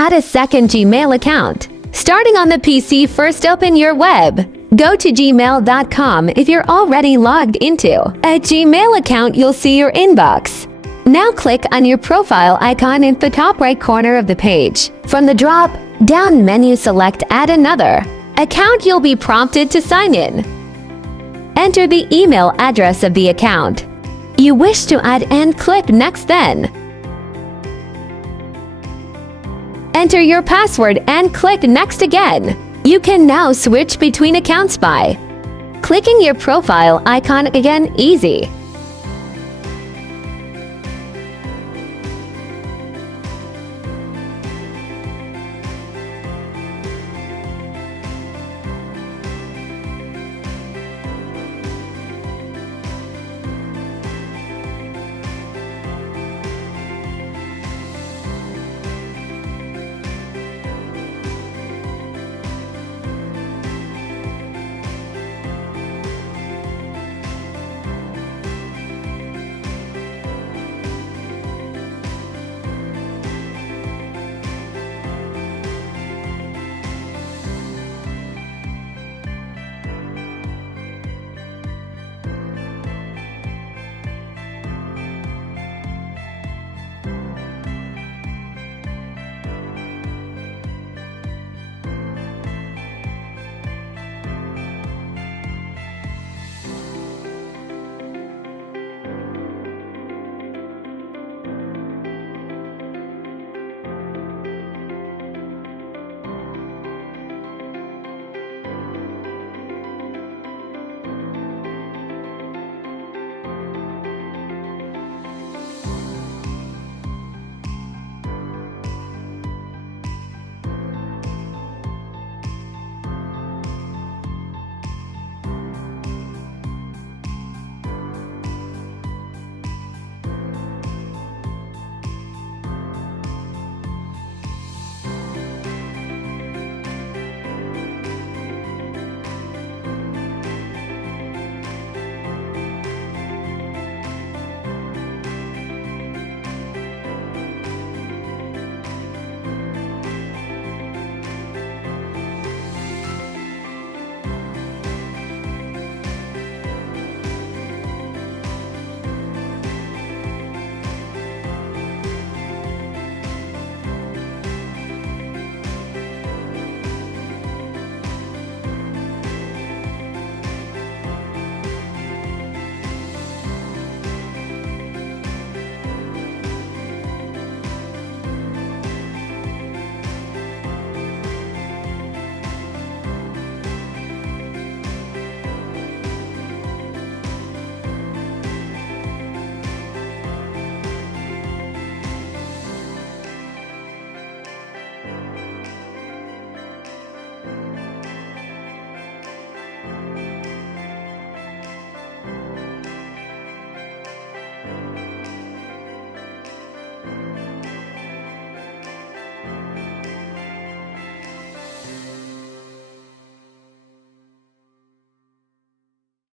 add a second Gmail account. Starting on the PC, first open your web. Go to gmail.com if you're already logged into a Gmail account. You'll see your inbox. Now click on your profile icon in the top right corner of the page. From the drop-down menu, select Add Another Account. You'll be prompted to sign in. Enter the email address of the account you wish to add and click Next. Then enter your password and click Next again. You can now switch between accounts by clicking your profile icon again. Easy.